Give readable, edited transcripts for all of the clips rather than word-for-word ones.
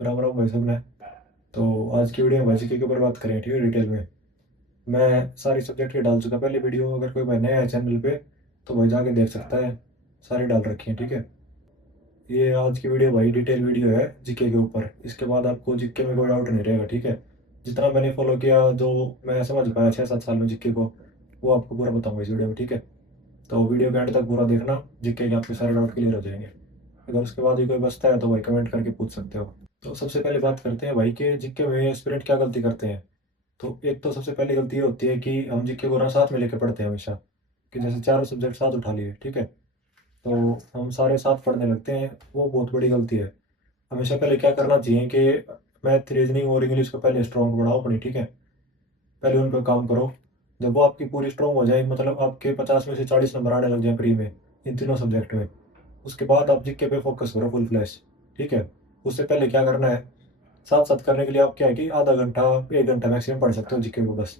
राम राम भाई सबने। तो आज की वीडियो में भाई जीके के ऊपर बात करें, ठीक है, डिटेल में। मैं सारी सब्जेक्ट की डाल चुका पहले वीडियो, अगर कोई भाई नया है चैनल पे तो भाई जाके देख सकता है। सारी डाल रखी है, ठीक है। ये आज की वीडियो भाई डिटेल वीडियो है जीके के ऊपर। इसके बाद आपको जीके में कोई डाउट नहीं रहेगा, ठीक है। जितना मैंने फॉलो किया, जो मैं समझ पाया 6-7 साल में जीके को, वो आपको पूरा बताऊंगा इस वीडियो में, ठीक है। तो वीडियो के एंड तक पूरा देखना, जीके के आपके सारे डाउट क्लियर हो जाएंगे। अगर उसके बाद भी कोई बचता है तो भाई कमेंट करके पूछ सकते हो। तो सबसे पहले बात करते हैं भाई के जीके में एस्पिरेंट क्या गलती करते हैं। तो एक तो सबसे पहली गलती ये होती है कि हम जीके को ना साथ में लेके पढ़ते हैं हमेशा। कि जैसे चारों सब्जेक्ट साथ उठा लिए, ठीक है, तो हम सारे साथ पढ़ने लगते हैं, वो बहुत बड़ी गलती है। हमेशा पहले क्या करना चाहिए कि मैथ, रीजनिंग और इंग्लिश को पहले स्ट्रॉन्ग बनाओ अपनी, ठीक है। पहले उन पर काम करो। जब वो आपकी पूरी स्ट्रॉन्ग हो जाए, मतलब आपके 50 में से 40 नंबर आने लग जाए प्री में इन तीनों सब्जेक्ट में, उसके बाद आप जीके पे फोकस करो फुल फ्लैश, ठीक है। उससे पहले क्या करना है, साथ साथ करने के लिए आप क्या है कि आधा घंटा 1 घंटा मैक्सिमम पढ़ सकते हो जीके को बस,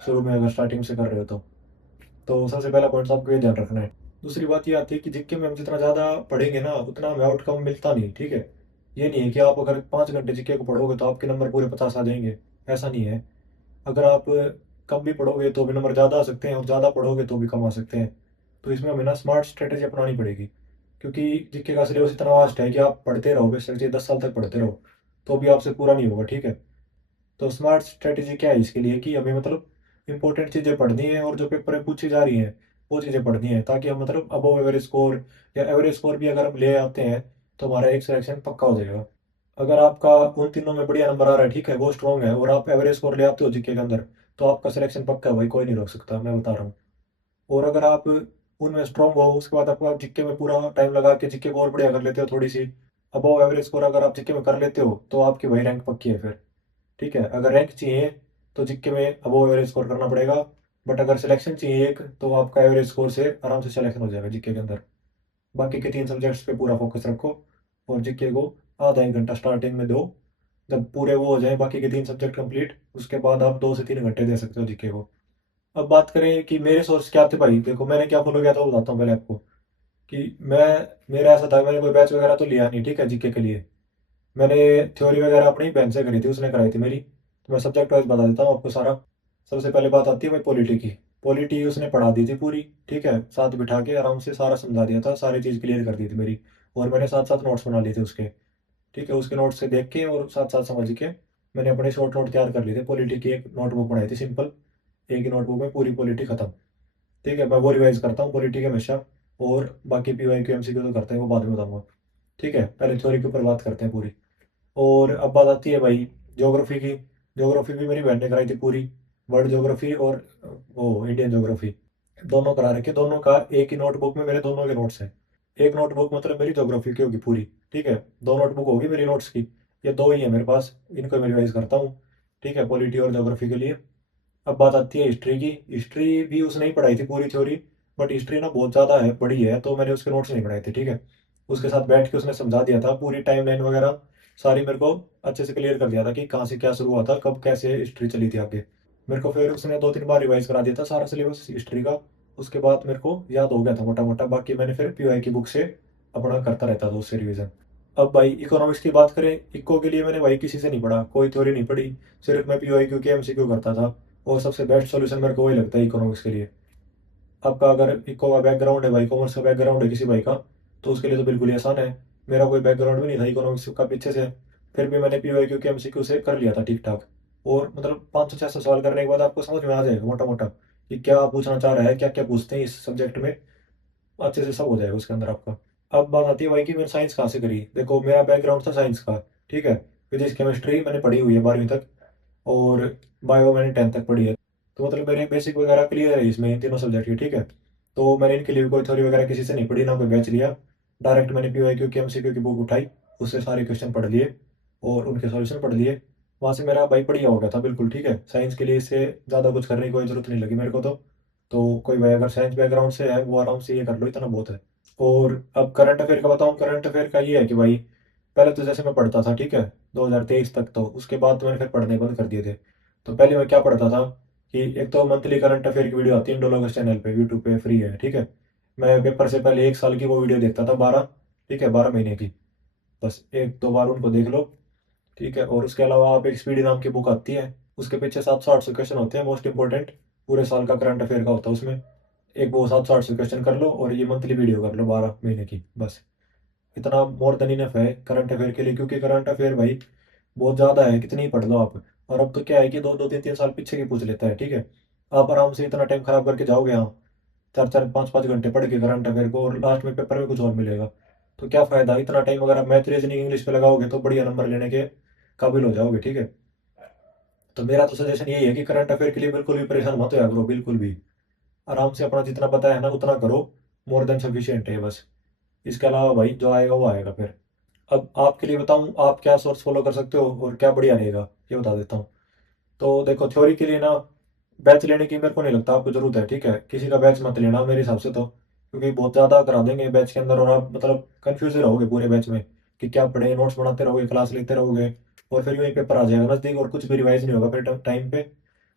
शुरू में अगर स्टार्टिंग से कर रहे हो तो सबसे पहला पॉइंट आपको ये ध्यान रखना है। दूसरी बात ये आती है कि जीके में हम जितना ज़्यादा पढ़ेंगे ना उतना हमें आउटकम मिलता नहीं, ठीक है। ये नहीं है कि आप अगर 5 घंटे जीके को पढ़ोगे तो आपके नंबर पूरे 50 आ जाएंगे, ऐसा नहीं है। अगर आप कम भी पढ़ोगे तो भी नंबर ज़्यादा आ सकते हैं, और ज़्यादा पढ़ोगे तो भी कम आ सकते हैं। तो इसमें हमें ना स्मार्ट स्ट्रेटेजी अपनानी पड़ेगी, क्योंकि जीके का सिलेबस इतना वास्ट है कि आप पढ़ते रहो, बेशक 10 साल तक पढ़ते रहो तो भी आपसे पूरा नहीं होगा, ठीक है। तो स्मार्ट स्ट्रेटेजी क्या है इसके लिए कि हमें मतलब इंपॉर्टेंट चीज़ें पढ़नी है, और जो पेपर में पूछी जा रही हैं वो चीज़ें पढ़नी है, ताकि हम मतलब अबव एवरेज स्कोर या एवरेज स्कोर भी अगर हम ले आते हैं तो हमारा एक सिलेक्शन पक्का हो जाएगा। अगर आपका उन तीनों में बढ़िया नंबर आ रहा है, ठीक है, वो स्ट्रॉन्ग है, और आप एवरेज स्कोर ले आते हो जीके के अंदर, तो आपका सिलेक्शन पक्का है भाई, कोई नहीं रोक सकता, मैं बता रहा हूँ। और अगर आप उनमें स्ट्रॉन्ग हो, उसके बाद आपको आप जीके में पूरा टाइम लगा के जीके को और बढ़िया कर लेते हो थोड़ी सी, अबव एवरेज स्कोर अगर आप जीके में कर लेते हो तो आपकी वही रैंक पक्की है फिर, ठीक है। अगर रैंक चाहिए तो जीके में अबव एवरेज स्कोर करना पड़ेगा। बट अगर सिलेक्शन चाहिए एक, तो आपका एवरेज स्कोर से आराम से सिलेक्शन हो जाएगा जीके के अंदर। बाकी के 3 सब्जेक्ट्स पे पूरा फोकस रखो, और जीके को आधा 1 घंटा स्टार्टिंग में दो। जब पूरे वो हो जाए बाकी के 3 सब्जेक्ट कंप्लीट, उसके बाद आप 2 से 3 घंटे दे सकते हो जीके को। अब बात करें कि मेरे सोर्स क्या थे भाई, देखो मैंने क्या फॉलो किया था वो बताता हूँ पहले आपको। कि मैं, मेरा ऐसा था, मैंने कोई बैच वगैरह तो लिया नहीं, ठीक है, जीके के लिए। मैंने थ्योरी वगैरह अपनी बहन से करी थी, उसने कराई थी मेरी। तो मैं सब्जेक्ट वाइज बता देता हूँ आपको सारा। सबसे पहले बात आती है भाई पॉलिटी की। पॉलिटी उसने पढ़ा दी थी पूरी, ठीक है, साथ बिठा के आराम से सारा समझा दिया था, सारी चीज़ क्लियर कर दी थी मेरी। और मैंने साथ साथ नोट्स बना लिए थे उसके, ठीक है। उसके नोट्स से देख के और साथ साथ समझ के मैंने अपने शॉर्ट नोट तैयार कर लिए थे। पॉलिटी की एक नोटबुक बनाई थी सिंपल, एक ही नोटबुक में पूरी पॉलिटी खत्म, ठीक है। मैं वो रिवाइज करता हूँ पॉलिटी के हमेशा। और बाकी पीवाई क्यू एमसीक्यू तो करते हैं, वो बाद में बताऊंगा, ठीक है। पहले थ्योरी के ऊपर बात करते हैं पूरी। और अब बात आती है भाई ज्योग्राफी की। ज्योग्राफी भी मेरी बहन ने कराई थी पूरी, वर्ल्ड ज्योग्राफी और वो इंडियन ज्योग्राफी, दोनों करा रखे। दोनों का एक ही नोटबुक में मेरे दोनों के नोट्स हैं। एक नोटबुक मतलब मेरी ज्योग्राफी की होगी पूरी, ठीक है। दो नोटबुक होगी मेरी नोट्स की, ये दो ही है मेरे पास, इनको मैं रिवाइज करता हूँ, ठीक है, पॉलिटी और ज्योग्राफी के लिए। अब बात आती है हिस्ट्री की। हिस्ट्री भी उसने ही पढ़ाई थी पूरी थ्योरी, बट हिस्ट्री ना बहुत ज़्यादा है, बड़ी है, तो मैंने उसके नोट्स नहीं पढ़ाए थे, ठीक है। उसके साथ बैठ के उसने समझा दिया था पूरी टाइम लाइन वगैरह, सारी मेरे को अच्छे से क्लियर कर दिया था कि कहाँ से क्या शुरू हुआ था, कब कैसे हिस्ट्री चली थी आगे। मेरे को फिर उसने 2-3 बार रिवाइज करा दिया था सारा सिलेबस हिस्ट्री का। उसके बाद मेरे को याद हो गया था मोटा मोटा, बाकी मैंने फिर पीवाई की बुक से अपना करता रहता था उससे रिवीजन। अब भाई इकोनॉमिक्स की बात करें, इको के लिए मैंने भाई किसी से नहीं पढ़ा, कोई थ्योरी नहीं पढ़ी, सिर्फ मैं पीवाई क्यू के एमसीक्यू करता था। और सबसे बेस्ट सॉल्यूशन मेरे को वही लगता है इकोनॉमिक्स के लिए। आपका अगर इको का बैकग्राउंड है भाई, कॉमर्स का बैकग्राउंड है किसी भाई का, तो उसके लिए तो बिल्कुल ही आसान है। मेरा कोई बैकग्राउंड भी नहीं था इकोनॉमिक्स का पीछे से, फिर भी मैंने पीवाई क्यू के एमसीक्यू से कर लिया था ठीक ठाक। और मतलब 500-600 सवाल करने के बाद आपको समझ में आ जाएगा मोटा मोटा कि क्या पूछना चाह रहा है, क्या क्या पूछते हैं इस सब्जेक्ट में, अच्छे से सब हो जाएगा उसके अंदर आपका। अब बात आती है भाई कि मैंने साइंस कहाँ से करी। देखो मेरा बैकग्राउंड था साइंस का, ठीक है। फिजिक्स केमिस्ट्री मैंने पढ़ी हुई है 12वीं तक, और बायो मैंने 10th तक पढ़ी है। तो मतलब मेरे बेसिक वगैरह क्लियर है इसमें, इन तीनों सब्जेक्ट की, ठीक है। तो मैंने इनके लिए भी कोई थ्योरी वगैरह किसी से नहीं पढ़ी, ना कोई बैच लिया। डायरेक्ट मैंने पीवाई क्यू की एमसीक्यू की बुक उठाई, उससे सारे क्वेश्चन पढ़ लिए और उनके सॉल्यूशन पढ़ लिए। वहाँ से मेरा भाई बढ़िया हो गया था बिल्कुल, ठीक है। साइंस के लिए इससे ज़्यादा कुछ करने की कोई ज़रूरत नहीं लगी मेरे को तो कोई भाई अगर साइंस बैकग्राउंड से है वो आराम से ये कर लो, इतना बहुत है। और अब करंट अफेयर का बताऊँ, करंट अफेयर का ये है कि भाई पहले तो जैसे मैं पढ़ता था, ठीक है, 2023 तक, तो उसके बाद तो मैंने फिर पढ़ने बंद कर दिए थे। तो पहले मैं क्या पढ़ता था कि एक तो मंथली करंट अफेयर की वीडियो आती है इंडोलॉगस चैनल पे, यूट्यूब पे फ्री है, ठीक है। मैं पेपर से पहले 1 साल की वो वीडियो देखता था, 12, ठीक है, 12 महीने की। बस 1-2 बार उनको देख लो, ठीक है। और उसके अलावा आप एक स्पीडी नाम की बुक आती है, उसके पीछे 700-800 क्वेश्चन होते हैं मोस्ट इंपॉर्टेंट, पूरे साल का करंट अफेयर का होता है उसमें। एक वो 700-800 क्वेश्चन कर लो और ये मंथली वीडियो कर लो 12 महीने की, बस इतना मोर देन इनफ है करंट अफेयर के लिए। क्योंकि करंट अफेयर भाई बहुत ज़्यादा है, कितनी ही पढ़ लो आप। और अब तो क्या है कि 2-2 3-3 साल पीछे की पूछ लेता है, ठीक है। आप आराम से इतना टाइम खराब करके जाओगे यहाँ, 4-4 5-5 घंटे पढ़ के करंट अफेयर को, और लास्ट में पेपर में कुछ और मिलेगा। तो क्या फ़ायदा इतना टाइम, अगर आप मैथ रीजनिंग इंग्लिश पे लगाओगे तो बढ़िया नंबर लेने के काबिल हो जाओगे, ठीक है। तो मेरा तो सजेशन यही है कि करंट अफेयर के लिए बिल्कुल भी परेशान मत होया करो, बिल्कुल भी। आराम से अपना जितना पता है ना उतना करो, मोर देन सफिशियंट है बस। इसके अलावा भाई जो आएगा वो आएगा फिर। अब आपके लिए बताऊं आप क्या सोर्स फॉलो कर सकते हो और क्या बढ़िया रहेगा, ये बता देता हूँ। तो देखो, थ्योरी के लिए ना बैच लेने की मेरे को नहीं लगता आपको जरूरत है, ठीक है। किसी का बैच मत लेना मेरे हिसाब से तो, क्योंकि बहुत ज़्यादा करा देंगे बैच के अंदर और आप मतलब कंफ्यूज रहोगे पूरे बैच में कि क्या पढ़े, नोट्स बनाते रहोगे, क्लास लेते रहोगे, और फिर वही पेपर आ जाएगा नज़दीक और कुछ भी रिवाइज नहीं होगा फिर टाइम पे।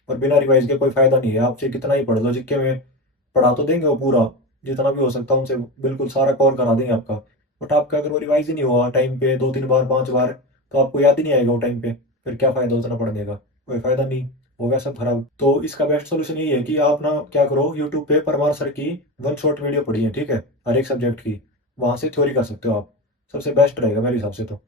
और बिना रिवाइज के कोई फायदा नहीं है, आपसे कितना ही पढ़ लो, जिक्के में पढ़ा तो देंगे वो पूरा, जितना भी हो सकता है उनसे बिल्कुल सारा कवर करा देंगे आपका। बट आपका अगर वो रिवाइज ही नहीं हुआ टाइम पे 2-3 बार 5 बार, तो आपको याद ही नहीं आएगा वो टाइम पे, फिर क्या फायदा उतना पढ़ने का, कोई फायदा नहीं, होगा सब खराब। तो इसका बेस्ट सोल्यूशन यही है कि आप ना क्या करो, यूट्यूब पे परमार सर की वन शॉट वीडियो पढ़िए, ठीक है, हर एक सब्जेक्ट की, वहां से थ्योरी कर सकते हो आप, सबसे बेस्ट रहेगा मेरे हिसाब से तो।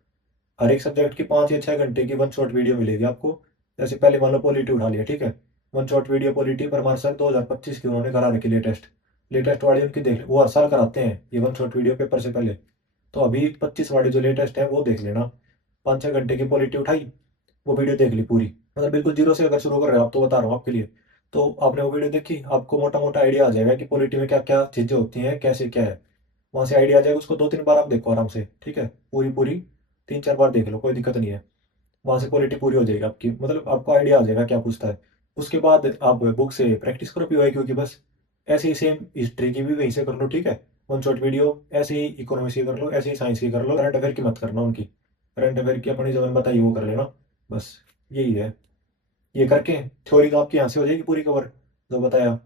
हर एक सब्जेक्ट की 5 या 6 घंटे की वन शॉट वीडियो मिलेगी आपको। जैसे पहले मान लो पॉलिटी उठा लिया, ठीक है, वन शॉट वीडियो पॉलिटी पर हमारे सर 2025 की उन्होंने करा रखी लेटेस्ट, लेटेस्ट वाली उनकी देख, वो हर साल कराते हैं ये वन शॉट वीडियो पेपर से पहले। तो अभी 25 वाली जो लेटेस्ट है वो देख लेना। 5-6 घंटे की पॉलिटी उठाई, वो वीडियो देख ली पूरी, मतलब बिल्कुल जीरो से अगर शुरू कर रहे हो आप तो बता रहा हूँ आपके लिए। तो आपने वो वीडियो देखी, आपको मोटा मोटा आइडिया आ जाएगा कि पॉलिटी में क्या क्या चीज़ें होती हैं, कैसे क्या है। वहां से आइडिया आ जाएगा, उसको 2-3 बार आप देखो आराम से, ठीक है, पूरी पूरी 3-4 बार देख लो, कोई दिक्कत नहीं है। वहां से क्वालिटी पूरी हो जाएगी आपकी, मतलब आपको आइडिया आ जाएगा क्या पूछता है। उसके बाद आप बुक से प्रैक्टिस करो पीवाईक्यू की बस। ऐसे ही सेम हिस्ट्री की भी वहीं से कर लो, ठीक है, वन शॉट वीडियो। ऐसे ही इकोनॉमिक्स की कर लो, ऐसे ही साइंस की कर लो, करंट अफेयर की मत करना उनकी। करंट अफेयर की अपनी जो मैंने बताई वो कर लेना, बस यही है। ये करके थ्योरी तो आपकी यहाँ से हो जाएगी पूरी कवर, जो बताया।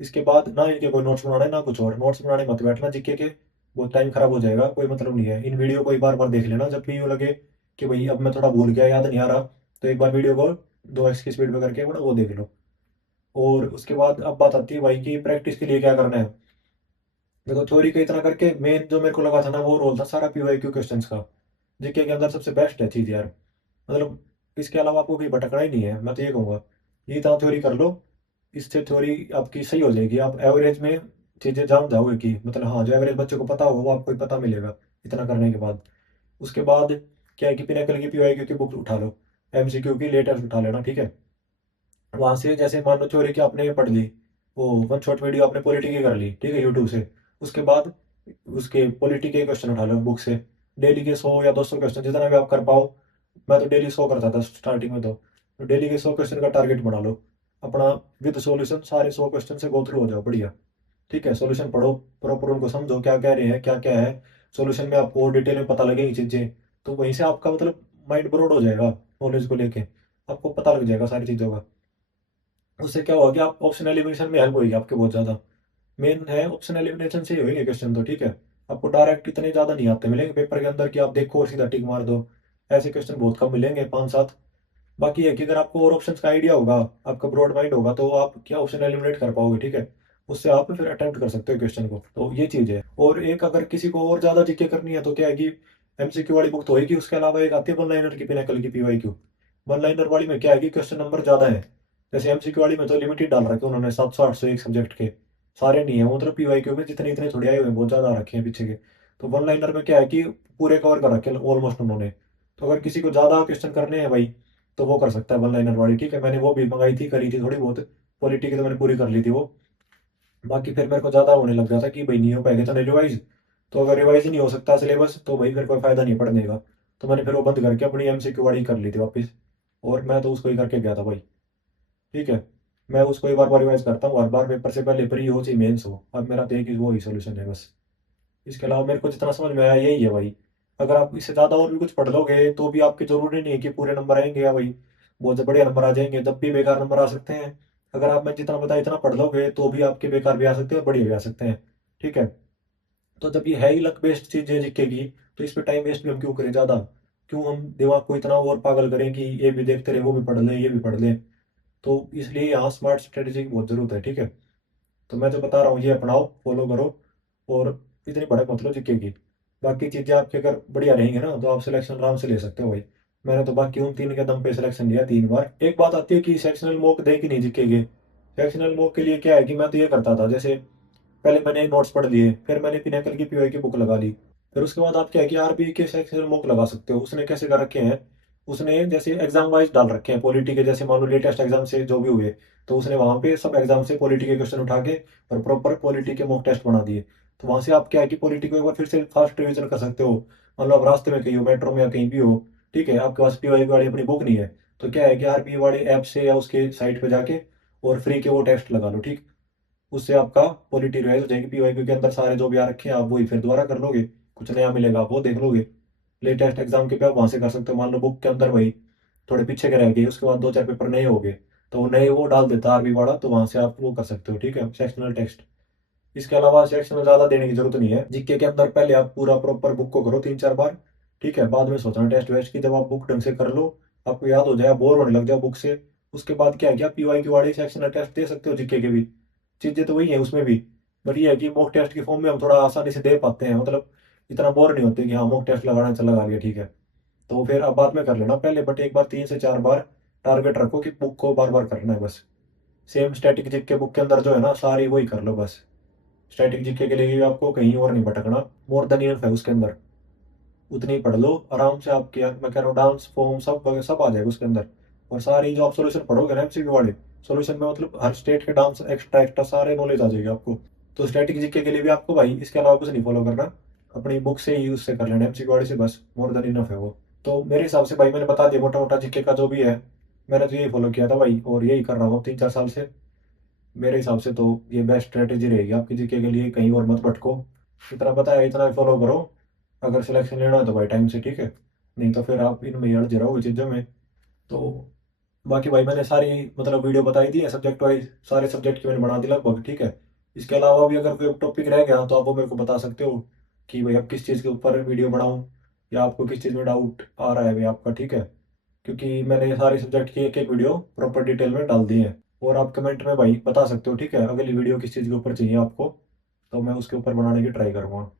इसके बाद ना इनके कोई नोट्स बनाने ना कुछ और, नोट्स बनाने मत बैठना जीके के, बहुत टाइम खराब हो जाएगा, कोई मतलब नहीं है। इन वीडियो को एक बार बार देख लेना, जब भी यूँ लगे कि भाई अब मैं थोड़ा भूल गया, याद नहीं आ रहा, तो एक बार वीडियो को 2x की स्पीड पे करके वो देख लो। और उसके बाद अब बात आती है भाई की प्रैक्टिस के लिए क्या करना है। देखो, थ्योरी का इतना करके मेन जो मेरे को लगा था ना वो रोल था सारा पीवाईक्यू क्वेश्चंस का। जीके के अंदर सबसे बेस्ट है चीज यार, मतलब इसके अलावा आपको कहीं भटकना ही नहीं है, मैं तो ये कहूँगा। ये इतना थ्योरी कर लो, इससे थ्योरी आपकी सही हो जाएगी, आप एवरेज में चीज़ें जान जाओगे कि मतलब हाँ, जो एवरेज बच्चे को पता होगा वो आपको ही पता मिलेगा इतना करने के बाद। उसके बाद क्या है कि पिनाकल की पीवाईक्यू की बुक उठा लो, एमसीक्यू की लेटेस्ट उठा लेना, ठीक है। वहां से जैसे मान लो थ्योरी की आपने पढ़ ली, वो वन शॉट वीडियो आपने पॉलिटी की कर ली, ठीक है, यूट्यूब से। उसके बाद उसके पॉलिटी के क्वेश्चन उठा लो बुक से, डेली के 100 या 200 क्वेश्चन जितना भी आप कर पाओ। मैं तो डेली 100 करता था स्टार्टिंग में, तो डेली के 100 क्वेश्चन का टारगेट बना लो अपना, विद सॉल्यूशन सारे 100 क्वेश्चन से गो थ्रू हो जाओ बढ़िया, ठीक है। सॉल्यूशन पढ़ो प्रॉपर, उनको समझो क्या कह रहे हैं क्या क्या है, सॉल्यूशन में आपको डिटेल में पता लगेगी चीज़ें। तो वहीं से आपका मतलब माइंड ब्रॉड हो जाएगा, नॉलेज को लेके आपको पता लग जाएगा सारी चीज़ों का। उससे क्या होगा कि आप ऑप्शन एलिमिनेशन में हेल्प होगी आपके बहुत ज़्यादा। मेन है ऑप्शन एलिमिनेशन से ही होंगे क्वेश्चन तो, ठीक है। आपको डायरेक्ट इतने ज़्यादा नहीं आते मिलेंगे पेपर के अंदर कि आप देखो और सीधा टिक मार दो, ऐसे क्वेश्चन बहुत कम मिलेंगे, 5-7। बाकी है कि अगर आपको और ऑप्शंस का आइडिया होगा, आपका ब्रॉड माइंड होगा, तो आप क्या ऑप्शन एलिमिनेट कर पाओगे, ठीक है। उससे आप फिर अटेम्प्ट कर सकते हो क्वेश्चन को, तो ये चीज़ है। और एक अगर किसी को और ज़्यादा जीके करनी है तो क्या है कि एमसीक्यू वाली बुक तो होगी, उसके अलावा एक आती है वन लाइनर की, पिनाकल की पीवाईक्यू। वन लाइनर वाली में क्या है कि क्वेश्चन नंबर ज़्यादा है। जैसे एमसीक्यू वाली में तो लिमिटेड डाल रखे उन्होंने, 700-800 एक सब्जेक्ट के, सारे नहीं है वो, मतलब पीवाईक्यू में जितने इतने थोड़े आए हुए हैं, बहुत ज़्यादा रखे हैं पीछे के। तो वन लाइनर में क्या है कि पूरे कवर कर रखे ऑलमोस्ट उन्होंने। तो अगर किसी को ज़्यादा क्वेश्चन करने हैं भाई, तो वो कर सकता है वन लाइनर वाली, ठीक है। मैंने वो भी मंगाई थी, करी थी थोड़ी बहुत, पॉलिटी की तो मैंने पूरी कर ली थी वो। बाकी फिर मेरे को ज़्यादा होने लग गया था कि भाई नहीं हो पाएगा तो रिवाइज, तो अगर रिवाइज ही नहीं हो सकता सिलेबस तो भाई फिर कोई फायदा नहीं पढ़ने का। तो मैंने फिर वो बंद करके अपनी एमसीक्यू वाली कर ली थी वापस, और मैं तो उसको ही करके गया था भाई, ठीक है। मैं उसको एक बार बार रिवाइज करता हूँ, हर बार पेपर से पहले प्री हो चाहे मेंस हो, अब मेरा तो एक ही वो ही सोल्यूशन है बस। इसके अलावा मेरे को जितना समझ में आया यही है भाई। अगर आप इससे ज़्यादा और भी कुछ पढ़ लोगे तो भी आपके जरूरी नहीं है कि पूरे नंबर आएंगे या भाई बहुत बढ़िया नंबर आ जाएंगे, जब भी बेकार नंबर आ सकते हैं। अगर आप मैं जितना बताया इतना पढ़ लोगे तो भी आपके बेकार भी आ सकते हैं और बढ़िया भी आ सकते हैं, ठीक है। तो जब ये है ही लक बेस्ड चीज़ है जीके की, तो इस पे टाइम वेस्ट भी हम क्यों करें ज़्यादा। क्यों हम दिमाग को इतना और पागल करें कि ये भी देखते रहे, वो भी पढ़ लें, ये भी पढ़ लें। तो इसलिए यहाँ स्मार्ट स्ट्रेटेजी की बहुत ज़रूरत है, ठीक है। तो मैं जो बता रहा हूँ ये अपनाओ, फॉलो करो, और इतनी बड़े मत लो जीके की। बाकी चीज़ें आपके अगर बढ़िया रहेंगी ना तो आप सिलेक्शन आराम से ले सकते हो भाई। मैंने तो बाकी उन 3 के दम पे सिलेक्शन लिया 3 बार। एक बात आती है कि सेक्शनल मॉक दे कि नहीं जीके के। सेक्शनल मॉक के लिए क्या है कि मैं तो ये करता था, जैसे पहले मैंने नोट्स पढ़ लिए, फिर मैंने पिनाकल की पीवाई की बुक लगा ली, फिर उसके बाद आप क्या है कि आरबी के सेक्शनल मॉक लगा सकते हो। उसने कैसे कर रखे हैं, उसने जैसे एग्जाम वाइज डाल रखे हैं पॉलिटी के, जैसे मान लो लेटेस्ट एग्जाम से जो भी हुए, तो उसने वहां पे सब एग्जाम से पॉलिटी के क्वेश्चन उठा के और प्रॉपर पॉलिटी के मॉक टेस्ट बना दिए। तो वहां से आप क्या है कि पॉलिटी को एक बार फिर से फास्ट रिवीजन कर सकते हो। मान लो आप रास्ते में कहीं हो, मेट्रो में या कहीं भी हो, ठीक है, आपके पास पीवाई वाली अपनी बुक नहीं है, तो क्या है कि आरबी वाले ऐप से या उसके साइट पे जाके और फ्री के वो टेस्ट लगा लो, ठीक। उससे आपका पॉलिटी रिवाइज हो जाएगी, पीवाईक्यू के अंदर सारे जो भी आ रखे हैं आप वही फिर दोबारा कर लोगे, कुछ नया मिलेगा आप वो देख लोगे। लेटेस्ट एग्जाम के पे आप वहां से कर सकते हो। मान लो बुक के अंदर वही थोड़े पीछे के रह गए, उसके बाद 2-4 पेपर नए हो गए, तो वो नए वो डाल देता आरबी वाला, तो वहां से आप वो कर सकते हो, ठीक है, सेक्शनल टेस्ट। इसके अलावा सेक्शनल ज्यादा देने की जरूरत नहीं है। जीके के अंदर पहले आप पूरा प्रॉपर बुक को करो 3-4 बार, ठीक है, बाद में सोचना टेस्ट वेस्ट की। जब आप बुक ढंग से कर लो, आपको याद हो जाए, बोर होने लग जाए बुक से, उसके बाद क्या है कि आप पीवाईक्यू वाले सेक्शनल टेस्ट दे सकते हो जीके के भी। चीजें तो वही है उसमें भी, बट ये है कि मॉक टेस्ट के फॉर्म में हम थोड़ा आसानी से दे पाते हैं, मतलब इतना बोर नहीं होते कि हाँ मॉक टेस्ट लगाना है, चल लगा लिया, ठीक है। तो फिर आप बाद में कर लेना पहले, बट एक बार 3 से 4 बार टारगेट रखो कि बुक को बार बार करना है बस। सेम स्टैटिक जीके बुक के अंदर जो है ना सारी वही कर लो बस। स्टैटिक जीके के लिए भी आपको कहीं और नहीं भटकना, मोर देन इनफ है उसके अंदर। उतनी ही पढ़ लो आराम से, आपके मैं कह रहा हूँ डांस फॉर्म सब सब आ जाएगा उसके अंदर। और सारी जो आप सोल्यूशन पढ़ोगे ना एमसीक्यू वाले, सोल्यूशन में मतलब हर स्टेट के डांस एक्स्ट्रा एक्स्ट्रा सारे नॉलेज आ जाएगी आपको। तो स्टैटिक जीके के लिए भी आपको भाई इसके अलावा कुछ नहीं फॉलो करना, अपनी बुक से ही उससे कर लेना एमसीक्यू वाले से, बस मोर देन इनफ है वो। तो मेरे हिसाब से भाई मैंने बता दिया मोटा मोटा जीके का जो भी है, मैंने तो यही फॉलो किया था भाई, और यही कर रहा हूँ अब 3-4 साल से। मेरे हिसाब से तो ये बेस्ट स्ट्रेटेजी रहेगी आपकी जीके के लिए, कहीं और मत भटको। इतना बताया, इतना फॉलो करो। अगर सिलेक्शन लेना है तो भाई टाइम से, ठीक है, नहीं तो फिर आप इनमें ही अड़ते रहोगे चीज़ों में। तो बाकी भाई मैंने सारी मतलब वीडियो बताई दी है सब्जेक्ट वाइज, सारे सब्जेक्ट की मैंने बना दी लगभग, ठीक है। इसके अलावा भी अगर कोई टॉपिक रह गया तो आप वो मेरे को बता सकते हो कि भाई आप किस चीज़ के ऊपर वीडियो बनाऊँ, या आपको किस चीज़ में डाउट आ रहा है भाई आपका, ठीक है। क्योंकि मैंने सारे सब्जेक्ट की एक एक वीडियो प्रॉपर डिटेल में डाल दी है। और आप कमेंट में भाई बता सकते हो, ठीक है, अगली वीडियो किस चीज़ के ऊपर चाहिए आपको, तो मैं उसके ऊपर बनाने की ट्राई करूँगा।